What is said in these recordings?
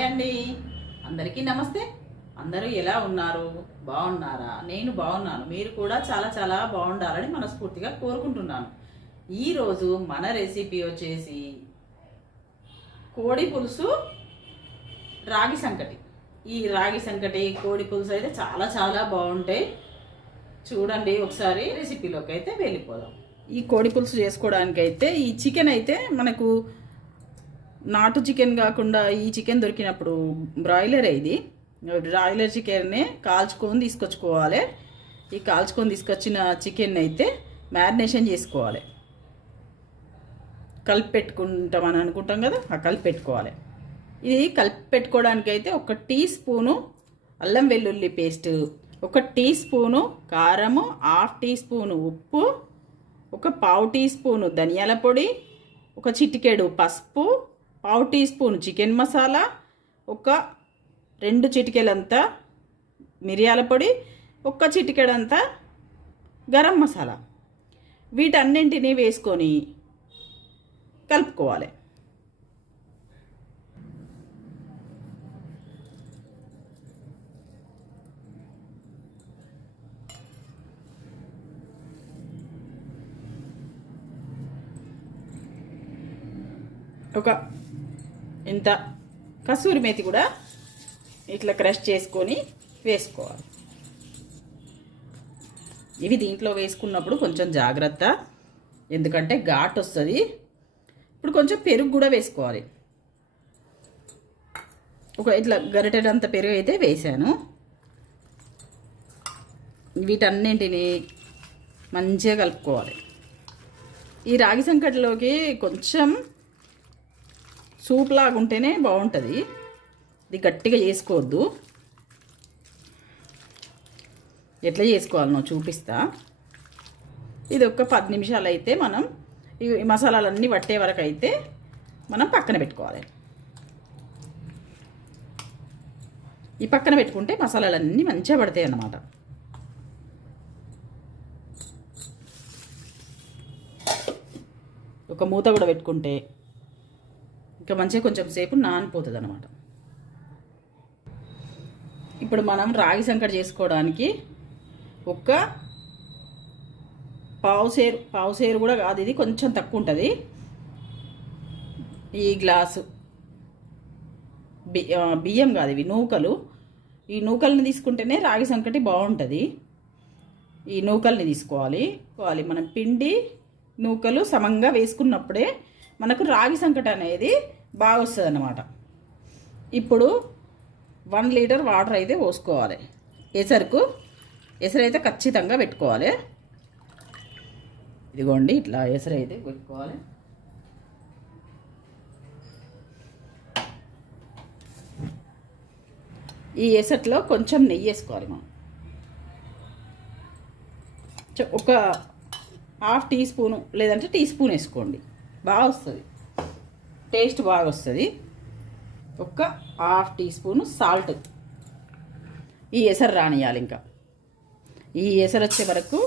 Hi అండి, అందరికీ నమస్తే. అందరూ ఎలా ఉన్నారు? బాగున్నారా? నేను బాగున్నాను. మీరు కూడా చాలా చాలా బాగుండాలని మనస్ఫూర్తిగా కోరుకుంటున్నాను. ఈరోజు మన రెసిపీ వచ్చేసి కోడి పులుసు రాగి సంకటి. ఈ రాగి సంకటి కోడి పులుసు అయితే చాలా చాలా బాగుంటాయి. చూడండి, ఒకసారి రెసిపీలోకి అయితే వెళ్ళిపోదాం. ఈ కోడి పులుసు చేసుకోవడానికి అయితే ఈ చికెన్ అయితే మనకు నాటు చికెన్ కాకుండా ఈ చికెన్ దొరికినప్పుడు బ్రాయిలర్ ఇది బ్రాయిలర్ చికెన్ని కాల్చుకొని తీసుకొచ్చుకోవాలి. ఈ కాల్చుకొని తీసుకొచ్చిన చికెన్ అయితే మ్యారినేషన్ చేసుకోవాలి. కలిపి పెట్టుకుంటామని అనుకుంటాం కదా, ఆ కలిపి పెట్టుకోవాలి. ఇది కలిపి పెట్టుకోవడానికి అయితే 1 టీ స్పూను అల్లం వెల్లుల్లి పేస్ట్, 1 టీ స్పూను కారము, 1/2 టీ స్పూను ఉప్పు, 1/4 టీ స్పూను ధనియాల పొడి, 1 చిటికెడు పసుపు, 1/4 టీ స్పూన్ చికెన్ మసాలా, 2 చిటికెలంతా మిరియాల పొడి, 1 చిటికెడంతా గరం మసాలా. వీటన్నింటినీ వేసుకొని కలుపుకోవాలి. ఇంత కసూరి మేతి కూడా ఇట్లా క్రష్ చేసుకొని వేసుకోవాలి. ఇవి దీంట్లో వేసుకున్నప్పుడు కొంచెం జాగ్రత్త, ఎందుకంటే ఘాట్ వస్తుంది. ఇప్పుడు కొంచెం పెరుగు కూడా వేసుకోవాలి. ఇట్లా గరిటెడంత పెరుగు అయితే వేసాను. వీటన్నింటినీ మంచిగా కలుపుకోవాలి. ఈ రాగి సంకటిలోకి కొంచెం సూప్ లాగా ఉంటేనే బాగుంటుంది. ఇది గట్టిగా చేసుకోవద్దు. ఎట్లా చేసుకోవాలనో చూపిస్తా. ఇది 10 నిమిషాలు అయితే మనం ఈ మసాలాలన్నీ పట్టే వరకు అయితే మనం పక్కన పెట్టుకోవాలి. ఈ పక్కన పెట్టుకుంటే మసాలాలన్నీ మంచిగా పడతాయి అన్నమాట. ఒక మూత కూడా పెట్టుకుంటే ఇంకా మంచిగా కొంచెం సేపు నానిపోతుంది అన్నమాట. ఇప్పుడు మనం రాగి సంకటి చేసుకోవడానికి పావు సేరు కూడా కాదు, ఇది కొంచెం తక్కువ ఉంటుంది. ఈ గ్లాసు బియ్యం కాదు, ఇవి నూకలు. ఈ నూకల్ని తీసుకుంటేనే రాగి సంకటి బాగుంటుంది. ఈ నూకల్ని తీసుకోవాలి. మనం పిండి నూకలు సమంగా వేసుకున్నప్పుడే మనకు రాగి సంకటి అనేది బాగా వస్తుంది అన్నమాట. ఇప్పుడు 1 లీటర్ వాటర్ అయితే పోసుకోవాలి. ఎసరు అయితే ఖచ్చితంగా పెట్టుకోవాలి. ఇదిగోండి, ఇట్లా ఎసరు అయితే పెట్టుకోవాలి. ఈ ఎసట్లో కొంచెం నెయ్యి వేసుకోవాలి. మనం 1/2 టీ స్పూను లేదంటే టీ స్పూన్ వేసుకోండి, బాగా వస్తుంది, టేస్ట్ బాగా వస్తుంది. 1/2 టీ స్పూను సాల్ట్. ఈ ఎసరు రానియాలి. ఇంకా ఈ ఎసరు వచ్చే వరకు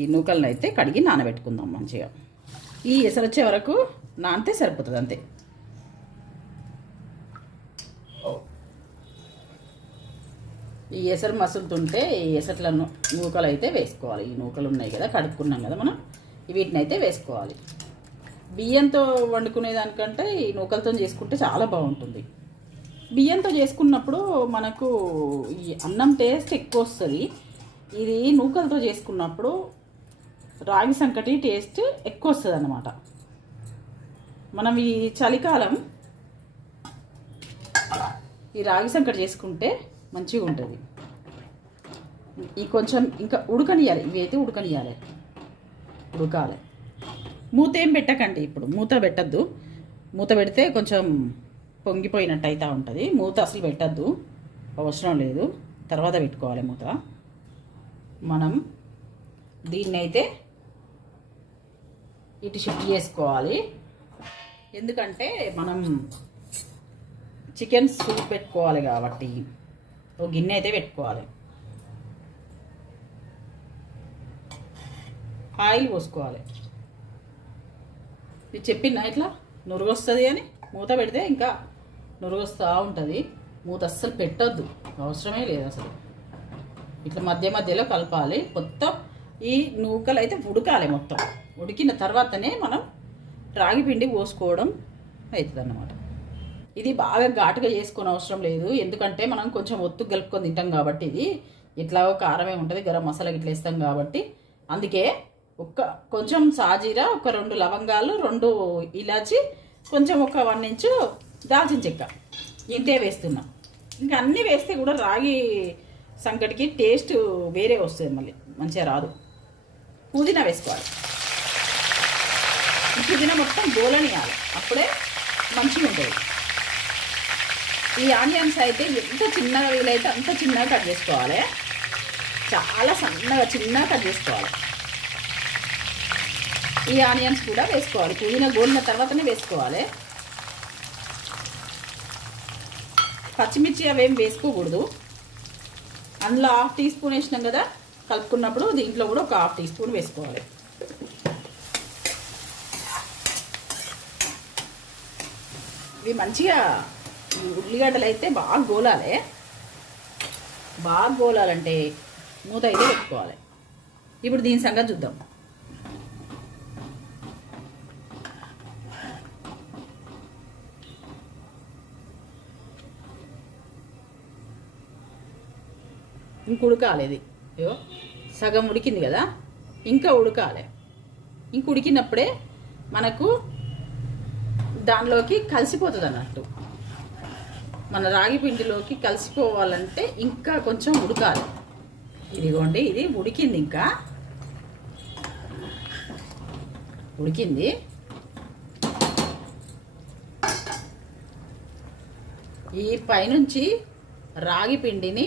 ఈ నూకలను అయితే కడిగి నానబెట్టుకుందాం మంచిగా. ఈ ఎసరు వచ్చే వరకు నానితే సరిపోతుంది, అంతే. ఈ ఎసరు మసులుతుంటే ఈ ఎసట్ల నూకలు అయితే వేసుకోవాలి. ఈ నూకలు ఉన్నాయి కదా, కడుక్కున్నాం కదా మనం, వీటిని అయితే వేసుకోవాలి. బియ్యంతో వండుకునే దానికంటే ఈ నూకలతో చేసుకుంటే చాలా బాగుంటుంది. బియ్యంతో చేసుకున్నప్పుడు మనకు ఈ అన్నం టేస్ట్ ఎక్కువ వస్తుంది. ఇది నూకలతో చేసుకున్నప్పుడు రాగి సంకటి టేస్ట్ ఎక్కువ వస్తుంది అన్నమాట. మనం ఈ చలికాలం ఈ రాగి సంకటి చేసుకుంటే మంచిగా ఉంటుంది. ఈ కొంచెం ఇంకా ఉడకనియాలి, ఇవి అయితే ఉడకనియాలి, ఉడకాలి. మూత ఏం పెట్టకండి, ఇప్పుడు మూత పెట్టద్దు. మూత పెడితే కొంచెం పొంగిపోయినట్టు అయితే ఉంటుంది. మూత అసలు పెట్టద్దు, అవసరం లేదు, తర్వాత పెట్టుకోవాలి మూత. మనం దీన్ని అయితే ఇటు షిఫ్ట్ చేసుకోవాలి. ఎందుకంటే మనం చికెన్ సూప్ పెట్టుకోవాలి కాబట్టి ఒక గిన్నె అయితే పెట్టుకోవాలి. ఆయిల్ పోసుకోవాలి. ఇది చెప్పిన ఇట్లా నురుగు వస్తుంది అని మూత పెడితే ఇంకా నురుగు వస్తూ ఉంటుంది. మూత అస్సలు పెట్టొద్దు, అవసరమే లేదు అసలు. ఇట్లా మధ్య మధ్యలో కలపాలి. మొత్తం ఈ నూకలు అయితే ఉడకాలి. మొత్తం ఉడికిన తర్వాతనే మనం రాగి పిండి పోసుకోవడం అవుతుంది అన్నమాట. ఇది బాగా ఘాటుగా చేసుకునే అవసరం లేదు, ఎందుకంటే మనం కొంచెం ఒత్తు కలుపుకొని తింటాం కాబట్టి. ఇది ఎట్లాగో కారమే ఉంటుంది, గరం మసాలా ఇట్లా వేస్తాం కాబట్టి. అందుకే కొంచెం సాజీరా, ఒక 2 లవంగాలు, 2 ఇలాచి, కొంచెం ఒక 1 ఇంచు దాల్చిన చెక్క ఇంతే వేస్తున్నా. ఇంకా అన్నీ వేస్తే కూడా రాగి సంకటికి టేస్ట్ వేరే వస్తుంది, మళ్ళీ మంచిగా రాదు. పుదీనా వేసుకోవాలి. ఈ పుదీనా మొత్తం గోలనియాలి, అప్పుడే మంచిగా ఉంటుంది. ఈ ఆనియన్స్ అయితే ఎంత చిన్నగా వీలైతే అంత చిన్నగా కట్ చేసుకోవాలి, చాలా సన్నగా చిన్నగా కట్ చేసుకోవాలి. ఈ ఆనియన్స్ కూడా వేసుకోవాలి, పుదీనా గోలిన తర్వాతనే వేసుకోవాలి. పచ్చిమిర్చి అవేం వేసుకోకూడదు. అందులో 1/2 టీ స్పూన్ వేసినాం కదా కలుపుకున్నప్పుడు, దీంట్లో కూడా ఒక 1/2 టీ స్పూన్ వేసుకోవాలి. ఇవి మంచిగా ఉల్లిగడ్డలు అయితే బాగా గోలాలి. బాగా గోలాలంటే మూత అయితే పెట్టుకోవాలి. ఇప్పుడు దీని సంగతి చూద్దాం. ఇంక ఉడకాలి. ఇది సగం ఉడికింది కదా, ఇంకా ఉడకాలి. ఇంక ఉడికినప్పుడే మనకు దానిలోకి కలిసిపోతుంది అన్నట్టు. మన రాగి పిండిలోకి కలిసిపోవాలంటే ఇంకా కొంచెం ఉడకాలి. ఇదిగోండి, ఇది ఉడికింది, ఇంకా ఉడికింది. ఈ పైనుంచి రాగి పిండిని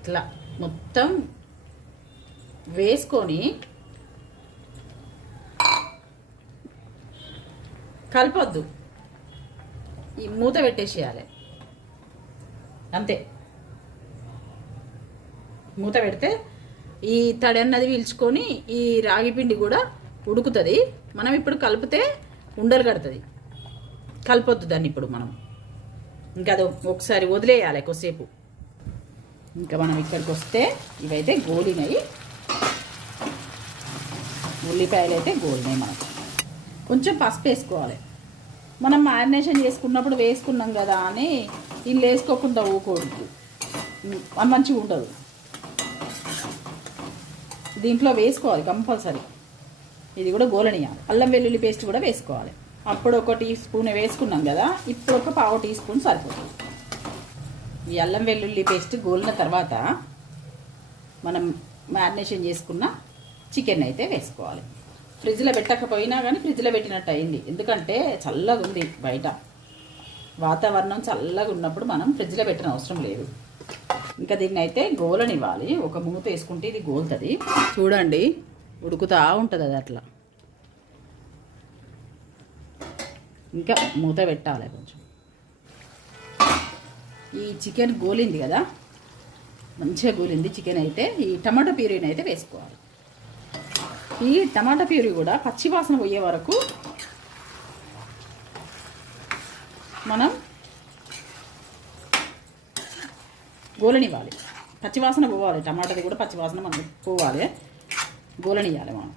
ఇట్లా మొత్తం వేసుకొని కలపొద్దు, ఈ మూత పెట్టేసేయాలి అంతే. మూత పెడితే ఈ తడి అన్నది పీల్చుకొని ఈ రాగి పిండి కూడా ఉడుకుతుంది. మనం ఇప్పుడు కలిపితే ఉండలు కడుతుంది, కలపొద్దు దాన్ని ఇప్పుడు మనం. ఇంకా అది ఒకసారి వదిలేయాలి కొద్దిసేపు. ఇంకా మనం ఇక్కడికి వస్తే ఇవైతే గోలినాయి, ఉల్లిపాయలు అయితే గోలినాయి. మనం కొంచెం పసుపు వేసుకోవాలి. మనం మ్యారినేషన్ చేసుకున్నప్పుడు వేసుకున్నాం కదా అని ఇల్లు వేసుకోకుండా ఊకూడదు, అది మంచిగా ఉండదు. దీంట్లో వేసుకోవాలి కంపల్సరీ. ఇది కూడా గోలనియాలి. అల్లం వెల్లుల్లి పేస్ట్ కూడా వేసుకోవాలి. అప్పుడు 1 టీ స్పూన్ వేసుకున్నాం కదా, ఇప్పుడు ఒక 1/2 టీ స్పూన్ సరిపోతుంది. ఈ అల్లం వెల్లుల్లి పేస్ట్ గోలిన తర్వాత మనం మ్యారినేషన్ చేసుకున్న చికెన్ అయితే వేసుకోవాలి. ఫ్రిడ్జ్లో పెట్టకపోయినా కానీ ఫ్రిడ్జ్లో పెట్టినట్టు అయింది, ఎందుకంటే చల్లగా ఉంది బయట. వాతావరణం చల్లగా ఉన్నప్పుడు మనం ఫ్రిడ్జ్లో పెట్టిన అవసరం లేదు. ఇంకా దీన్ని అయితే గోలనివ్వాలి. ఒక మూత వేసుకుంటే ఇది గోలుతుంది. చూడండి, ఉడుకుతూ ఉంటుంది అది అట్లా. ఇంకా మూత పెట్టాలి కొంచెం. ఈ చికెన్ గోలింది కదా, మంచిగా గోలింది చికెన్. అయితే ఈ టమాటా ప్యూరీని అయితే వేసుకోవాలి. ఈ టమాటా ప్యూరీ కూడా పచ్చివాసన పోయే వరకు మనం గోలనివ్వాలి. పచ్చివాసన పోవాలి, టమాటాది కూడా పచ్చివాసన మనం పోవాలి, గోలనివ్వాలి మనం.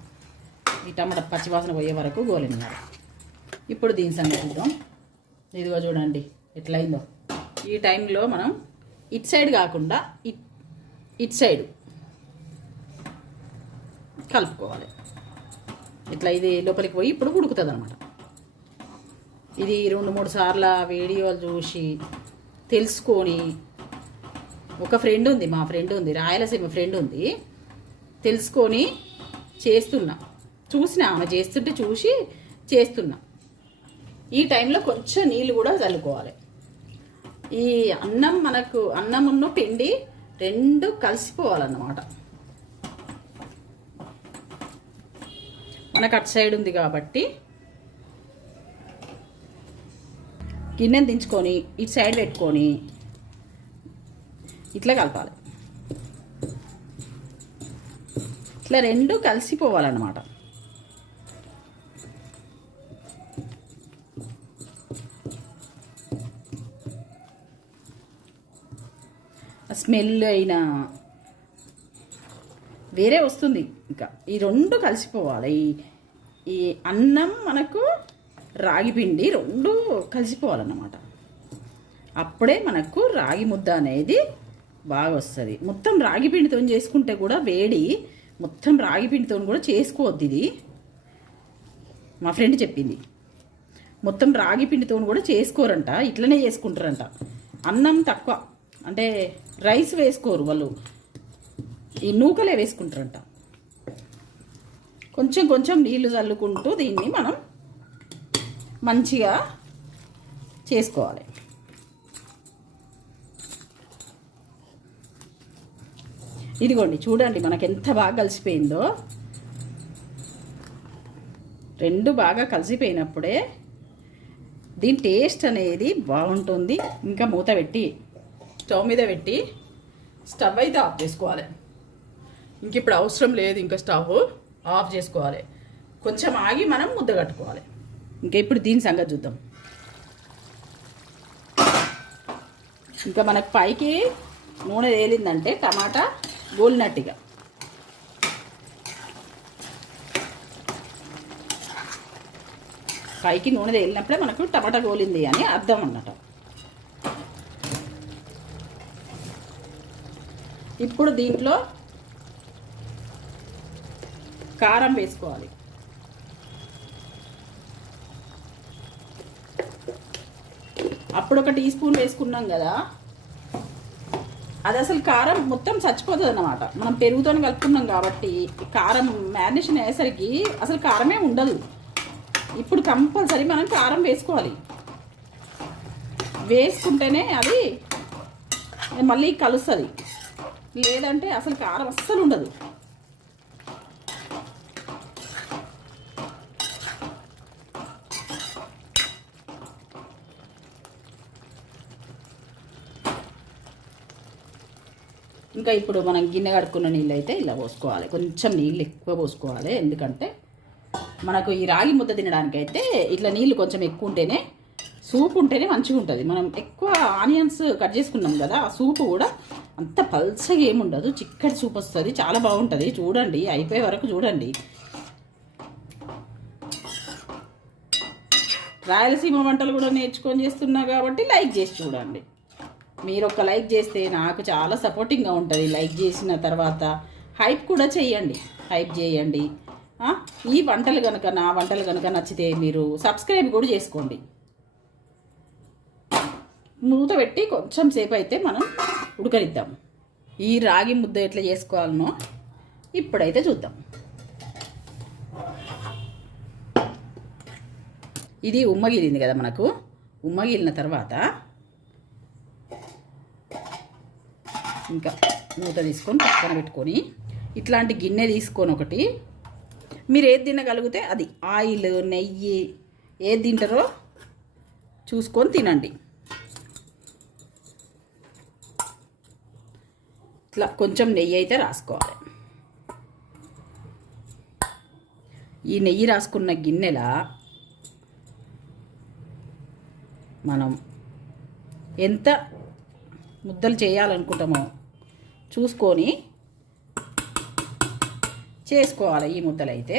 ఈ టమాటా పచ్చివాసన పోయే వరకు గోలనివ్వాలి. ఇప్పుడు దీని సంగతి చూద్దాం. ఇదిగో చూడండి ఎట్లయిందో. ఈ టైంలో మనం ఇటు సైడ్ కాకుండా ఇటు సైడ్ కలుపుకోవాలి. ఇట్లా ఇది లోపలికి పోయి ఇప్పుడు ఉడుకుతుంది అనమాట. ఇది 2-3 సార్ల వీడియోలు చూసి తెలుసుకొని, ఒక ఫ్రెండ్ ఉంది, మా ఫ్రెండ్ ఉంది, రాయలసీమ ఫ్రెండ్ ఉంది, తెలుసుకొని చూసిన ఆమె చేస్తుంటే చూసి చేస్తున్నా. ఈ టైంలో కొంచెం నీళ్ళు కూడా చల్లుకోవాలి. ఈ అన్నమున్న పిండి 2 కలిసిపోవాలన్నమాట. మనకు అటు సైడ్ ఉంది కాబట్టి గిన్నెను దించుకొని ఇటు సైడ్ పెట్టుకొని ఇట్లా కలపాలి. ఇట్లా 2 కలిసిపోవాలన్నమాట. స్మెల్ అయినా వేరే వస్తుంది. ఇంకా ఈ రెండు కలిసిపోవాలి. ఈ అన్నం మనకు రాగి పిండి రెండు కలిసిపోవాలన్నమాట. అప్పుడే మనకు రాగి ముద్ద అనేది బాగా వస్తుంది. మొత్తం రాగి పిండితో చేసుకుంటే కూడా వేడి, మొత్తం రాగి పిండితో కూడా చేసుకోవద్దు. ఇది మా ఫ్రెండ్ చెప్పింది. మొత్తం రాగి పిండితో కూడా చేసుకోరంట, ఇట్లనే చేసుకుంటారంట. అన్నం తక్కువ అంటే రైస్ వేసుకోరు వాళ్ళు, ఈ నూకలే వేసుకుంటారంట. కొంచెం కొంచెం నీళ్లు చల్లుకుంటూ దీన్ని మనం మంచిగా చేసుకోవాలి. ఇదిగోండి చూడండి మనకు ఎంత బాగా కలిసిపోయిందో. రెండు బాగా కలిసిపోయినప్పుడే దీని టేస్ట్ అనేది బాగుంటుంది. ఇంకా మూత పెట్టి స్టవ్ మీద పెట్టి స్టవ్ అయితే ఆఫ్ చేసుకోవాలి. ఇంక ఇప్పుడు అవసరం లేదు, ఇంకా స్టవ్ ఆఫ్ చేసుకోవాలి. కొంచెం ఆగి మనం ముద్ద కట్టుకోవాలి. ఇంకా ఇప్పుడు దీని సంగతి చూద్దాం. ఇంకా మనకు పైకి నూనె తేలిందంటే టమాటా గోలినట్టుగా. పైకి నూనె తేలినప్పుడే మనకు టమాటా గోలింది అని అర్థం అన్నట్టు. ఇప్పుడు దీంట్లో కారం వేసుకోవాలి. అప్పుడు ఒక టీ స్పూన్ వేసుకున్నాం కదా, అది అసలు కారం మొత్తం చచ్చిపోతుంది అన్నమాట. మనం పెరుగుతో కలుపుకున్నాం కాబట్టి కారం మ్యారినేషన్ అయ్యేసరికి అసలు కారమే ఉండదు. ఇప్పుడు కంపల్సరీ మనం కారం వేసుకోవాలి. వేసుకుంటేనే అది మళ్ళీ కలుస్తుంది, లేదంటే అసలు కారం అస్సలు ఉండదు. ఇంకా ఇప్పుడు మనం గిన్నె కడుక్కున్న నీళ్ళు అయితే ఇలా పోసుకోవాలి. కొంచెం నీళ్ళు ఎక్కువ పోసుకోవాలి, ఎందుకంటే మనకు ఈ రాగి ముద్ద తినడానికైతే ఇట్లా నీళ్ళు కొంచెం ఎక్కువ ఉంటేనే, సూప్ ఉంటేనే మంచిగా ఉంటుంది. మనం ఎక్కువ ఆనియన్స్ కట్ చేసుకున్నాం కదా, ఆ సూపు కూడా అంత పల్చగా ఏముండదు, చిక్కటి సూప్ వస్తుంది, చాలా బాగుంటుంది. చూడండి, అయిపోయే వరకు చూడండి. రాయలసీమ వంటలు కూడా నేర్చుకొని చేస్తున్నా కాబట్టి లైక్ చేసి చూడండి. మీరు ఒక లైక్ చేస్తే నాకు చాలా సపోర్టింగ్గా ఉంటుంది. లైక్ చేసిన తర్వాత హైప్ కూడా చేయండి, హైప్ చేయండి. ఈ వంటలు కనుక, నా వంటలు కనుక నచ్చితే మీరు సబ్స్క్రైబ్ కూడా చేసుకోండి. మూత పెట్టి కొంచెం సేపు అయితే మనం ఉడకనిద్దాం. ఈ రాగి ముద్ద ఎట్లా చేసుకోవాలనో ఇప్పుడైతే చూద్దాం. ఇది ఉమ్మగిలింది కదా మనకు. ఉమ్మగిలిన తర్వాత ఇంకా మూత తీసుకొని పక్కన పెట్టుకొని, ఇట్లాంటి గిన్నె తీసుకొని ఒకటి, మీరు ఏది తినగలిగితే అది, ఆయిల్, నెయ్యి ఏది తింటారో చూసుకొని తినండి. ఇట్లా కొంచెం నెయ్యి అయితే రాసుకోవాలి. ఈ నెయ్యి రాసుకున్న గిన్నెల మనం ఎంత ముద్దలు చేయాలనుకుంటామో చూసుకొని చేసుకోవాలి. ఈ ముద్దలు అయితే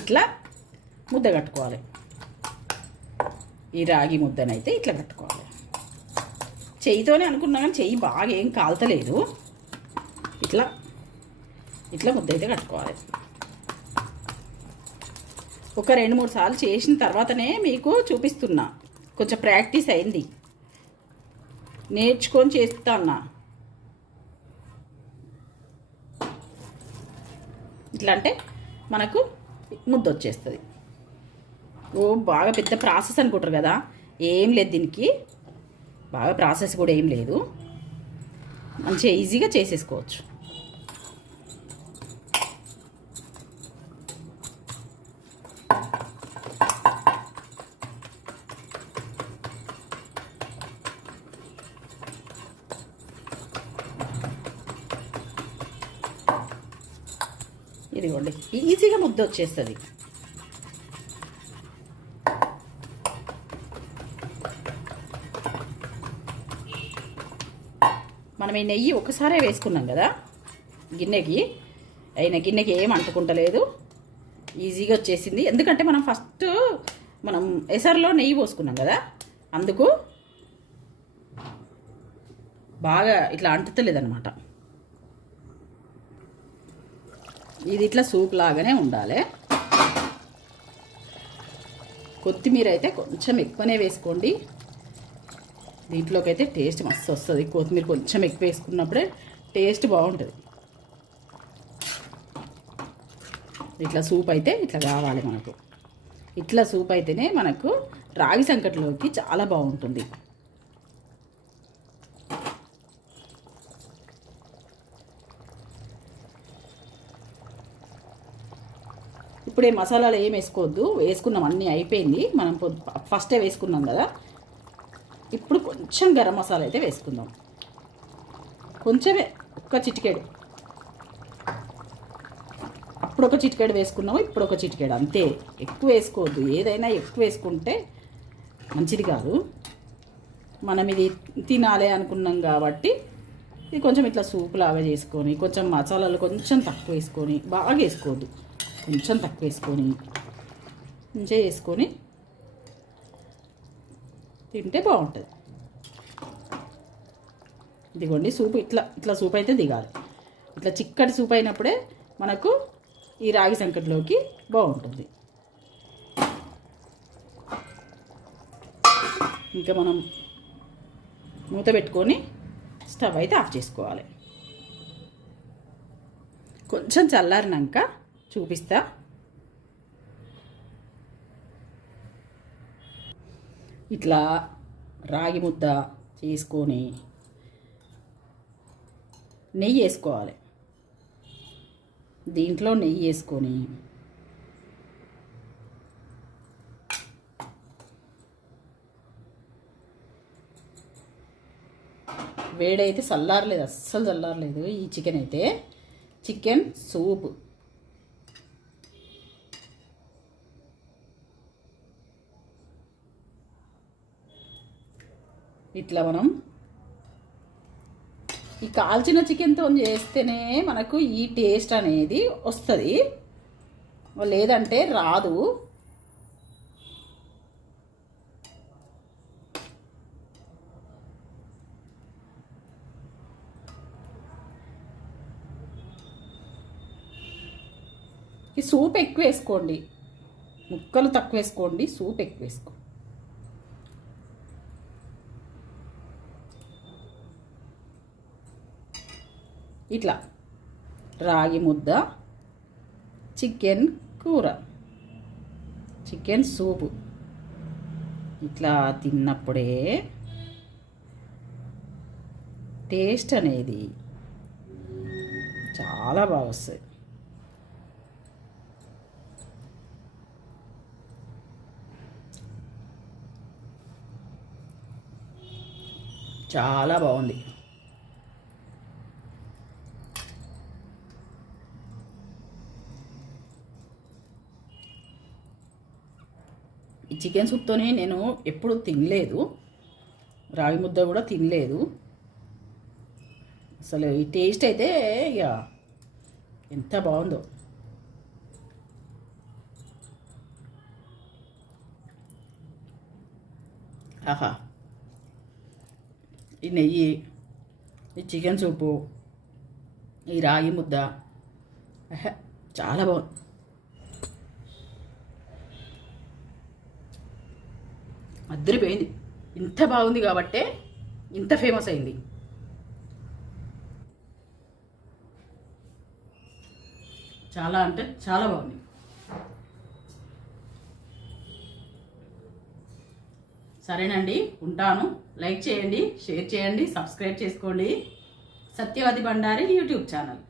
ఇట్లా ముద్ద కట్టుకోవాలి. ఈ రాగి ముద్దనైతే ఇట్లా కట్టుకోవాలి. చెయ్యితోనే అనుకున్నా కానీ చెయ్యి బాగా ఏం కాల్తలేదు. ఇట్లా ఇట్లా ముద్ద అయితే కట్టుకోవాలి. ఒక 2-3 సార్లు చేసిన తర్వాతనే మీకు చూపిస్తున్నా. కొంచెం ప్రాక్టీస్ అయింది, నేర్చుకొని చేస్తా అన్నా. ఇట్లా అంటే మనకు ముద్ద వచ్చేస్తుంది. ఓ బాగా పెద్ద ప్రాసెస్ అనుకుంటారు కదా, ఏం లేదు దీనికి. బాగా ప్రాసెస్ కూడా ఏం లేదు, మంచిగా ఈజీగా చేసేసుకోవచ్చు. ఇదిగోండి, ఈజీగా ముద్ద వచ్చేస్తుంది. మనం ఈ నెయ్యి ఒకసారే వేసుకున్నాం కదా గిన్నెకి, గిన్నెకి ఏం అంటుకుంటలేదు, ఈజీగా వచ్చేసింది. ఎందుకంటే మనం ఫస్ట్ ఎసరులో నెయ్యి పోసుకున్నాం కదా, అందుకు బాగా ఇట్లా అంటుతలేదన్నమాట. ఇది ఇట్లా సూప్ లాగానే ఉండాలి. కొత్తిమీర అయితే కొంచెం ఎక్కువనే వేసుకోండి, దీంట్లోకి అయితే టేస్ట్ మస్తు వస్తుంది. కొత్తిమీర కొంచెం ఎక్కువ వేసుకున్నప్పుడే టేస్ట్ బాగుంటుంది. ఇట్లా సూప్ అయితే ఇట్లా కావాలి మనకు. ఇట్లా సూప్ అయితేనే మనకు రాగి సంకటిలోకి చాలా బాగుంటుంది. ఇప్పుడు ఈ మసాలాలు ఏం వేసుకోవద్దు, వేసుకున్నాం అన్నీ అయిపోయింది. మనం ఫస్టే వేసుకున్నాం కదా. ఇప్పుడు కొంచెం గరం మసాలా అయితే వేసుకుందాం, కొంచెమే, ఒక్క చిటికెడు. అప్పుడు ఒక చిటికెడు వేసుకున్నాము, ఇప్పుడు ఒక చిటికెడు, అంతే. ఎక్కువ వేసుకోవద్దు, ఏదైనా ఎక్కువ వేసుకుంటే మంచిది కాదు. మనం ఇది తినాలి అనుకున్నాం కాబట్టి ఇది కొంచెం ఇట్లా సూప్ లాగా చేసుకొని, కొంచెం మసాలాలు కొంచెం తక్కువ వేసుకొని, బాగా వేసుకోవద్దు, కొంచెం తక్కువ వేసుకొని మంచిగా వేసుకొని తింటే బాగుంటుంది. ఇదిగోండి సూప్ ఇట్లా సూప్ అయితే దిగాలి. ఇట్లా చిక్కటి సూప్ అయినప్పుడే మనకు ఈ రాగి సంకటిలోకి బాగుంటుంది. ఇంకా మనం మూత పెట్టుకొని స్టవ్ అయితే ఆఫ్ చేసుకోవాలి. కొంచెం చల్లారినాక చూపిస్తా. ఇట్లా రాగి ముద్ద చేసుకొని నెయ్యి వేసుకోవాలి. దీంట్లో నెయ్యి వేసుకొని వేడైతే చల్లారలేదు, అస్సలు చల్లారలేదు. ఈ చికెన్ అయితే చికెన్ సూప్. ఇట్లా మనం ఈ కాల్చిన చికెన్తో చేస్తేనే మనకు ఈ టేస్ట్ అనేది వస్తుంది, లేదంటే రాదు. ఈ సూప్ ఎక్కువ వేసుకోండి, ముక్కలు తక్కువ వేసుకోండి, సూప్ ఎక్కువ వేసుకోండి. ఇట్లా రాగి ముద్ద, చికెన్ కూర, చికెన్ సూపు ఇట్లా తిన్నప్పుడే టేస్ట్ అనేది చాలా బాగా వస్తుంది. చాలా బాగుంది. ఈ చికెన్ సూప్తోనే నేను ఎప్పుడు తినలేదు, రాగి ముద్ద కూడా తినలేదు. అసలు ఈ టేస్ట్ అయితే ఇక ఎంత బాగుందో. ఆహా, ఈ నెయ్యి, ఈ చికెన్ సూపు, ఈ రాగి ముద్ద చాలా బాగుంది. అద్దరిపోయింది. ఇంత బాగుంది కాబట్టే ఇంత ఫేమస్ అయింది. చాలా అంటే చాలా బాగుంది. సరేనండి, ఉంటాను. లైక్ చేయండి, షేర్ చేయండి, సబ్స్క్రైబ్ చేసుకోండి. Satyavathi Bandari YouTube channel.